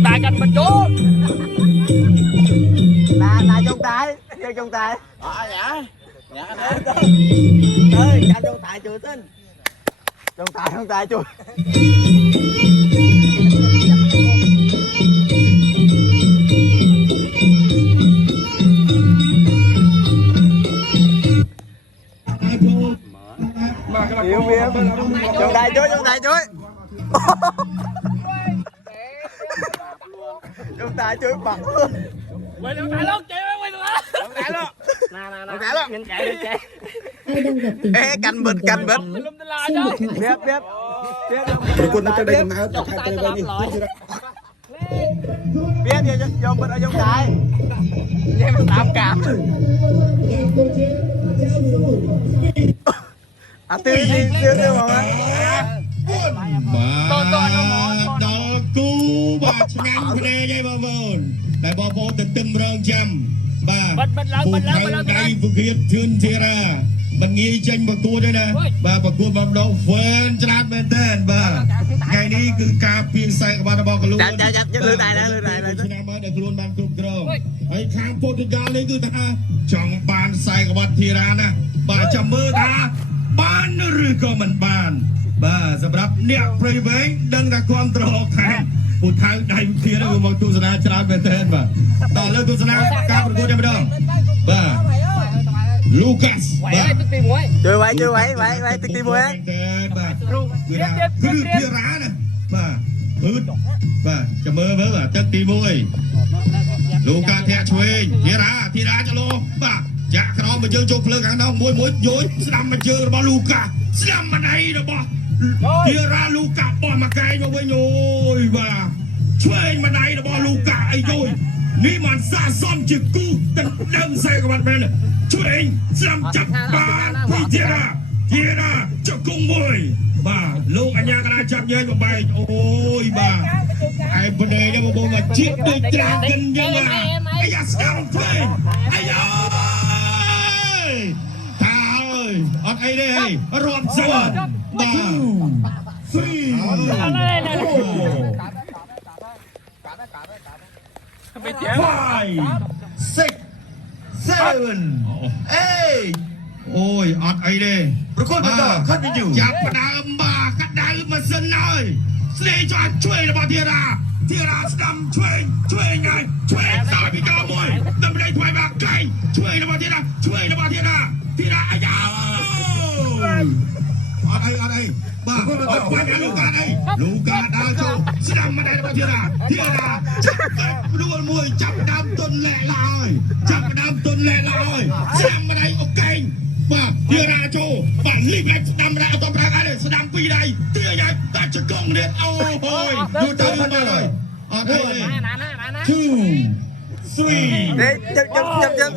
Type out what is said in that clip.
trọng tài canh bên chú là trọng tài chơi trọng tài dạ ơi cha trọng tài chưa tin trọng tài chưa hiểu biết trọng tài chuối trọng tài chuối bật luôn quay trọng tài luôn chị ơi quay trọng tài luôn nè nhìn chạy Ai đang gặp tình ê canh bịch xem điện thoại biết quân nó tới đây còn áo hai tay vào đi biết vô bịch ở trong tài em tạm cảm à tiêu màដល់គូបាទឆ្នាំគ្នាឯងបងប្អូនតែបងប្អូនទៅទឹមរងចាំបាទបិទឡើងដៃវិគៀបធឿនធីរ៉ាមិនងាយចេញប្រកួតទេណាបាទប្រកួតបំដងវែនច្រើនមែនតើបាទថ្ងៃនេះគឺការពីខ្សែក្បាត់របស់ខ្លួនចាលឺដែរឆ្នាំមកដែលខ្លួនបានគ្រប់គ្រងហើយខាងពុទ្ធកាលនេះគឺថាចង់បានខ្សែក្បាត់ធីរ៉ាណាបាទចាំមើលថាបានឬក៏មិនបានបាទសម្រាប់អ្នកព្រៃវែងដឹងថាគ្រប់ត្រខាងពូថៅដៃវិធានគឺមកទស្សនាច្រើនមែនទែនបាទដល់លើទស្សនាការប្រកួតតែម្ដងបាទលូកាសបាទជួយវាយទឹកទី1បាទគឺធីរ៉ាណាបាទហឺតបាទចាំមើលបាទទឹកទី1លូកាធាក់ឆ្វេងធីរ៉ាចលោបាទចាក់ក្រោមមកយើងចូលភ្លើងខាងនោះមួយយោយស្ដាំមកជើងរបស់លូកាស្ដាំម្ដាយរបស់ធីរ៉ាលូកាបោះមកកែងមកវិញអូយបាទឆ្វេងម្ដាយរបស់លូកាអីយោយនេះមិនសាសំជាគូទឹកដឹងខ្សែក្បាត់មែនឆ្វេងស្ដាំចាប់បានពីធីរ៉ាចុកគង់មួយបាទលោកអញ្ញាកណាចាប់ញែកបំបែកអូយបាទឯបដេនេះបងមកជីកដូចត្រាកិនយ៉ាងណាអាយ៉ាស្ដាំឆ្វេងអាយ៉ាថាអើយអត់អីទេហីរាប់សើបាទអូយអត់អីទេប្រកួតបន្តខិតពីយូចាប់ដើមបាទកាត់ដើមម៉ាស៊ីនហើយស្លេចអាចជួយរបស់ធីរ៉ាស្ដាំឆ្វេងហើយឆ្វេងដល់ពីកោមួយដល់មិនថ្វាយបាក់កែងជួយរបស់ធីរ៉ាអាយ៉ាអត់អីបាទអត់បាច់លូកាដើរចូលស្ដាំមកដែររបស់ធីរ៉ាដួលមួយចាប់ដើមទុនលែកឡើយស្ដាំមកដែរអូកែងបាទធីរ៉ាចូលបាទលីបlạiស្ដាំដែរអត់ប្រាក់អីស្ដាំពីរដៃទាញឲ្យតាច់ជង្គង់នេះអូយយូរទៅមកហើយអត់ទេ2 3 ចាំ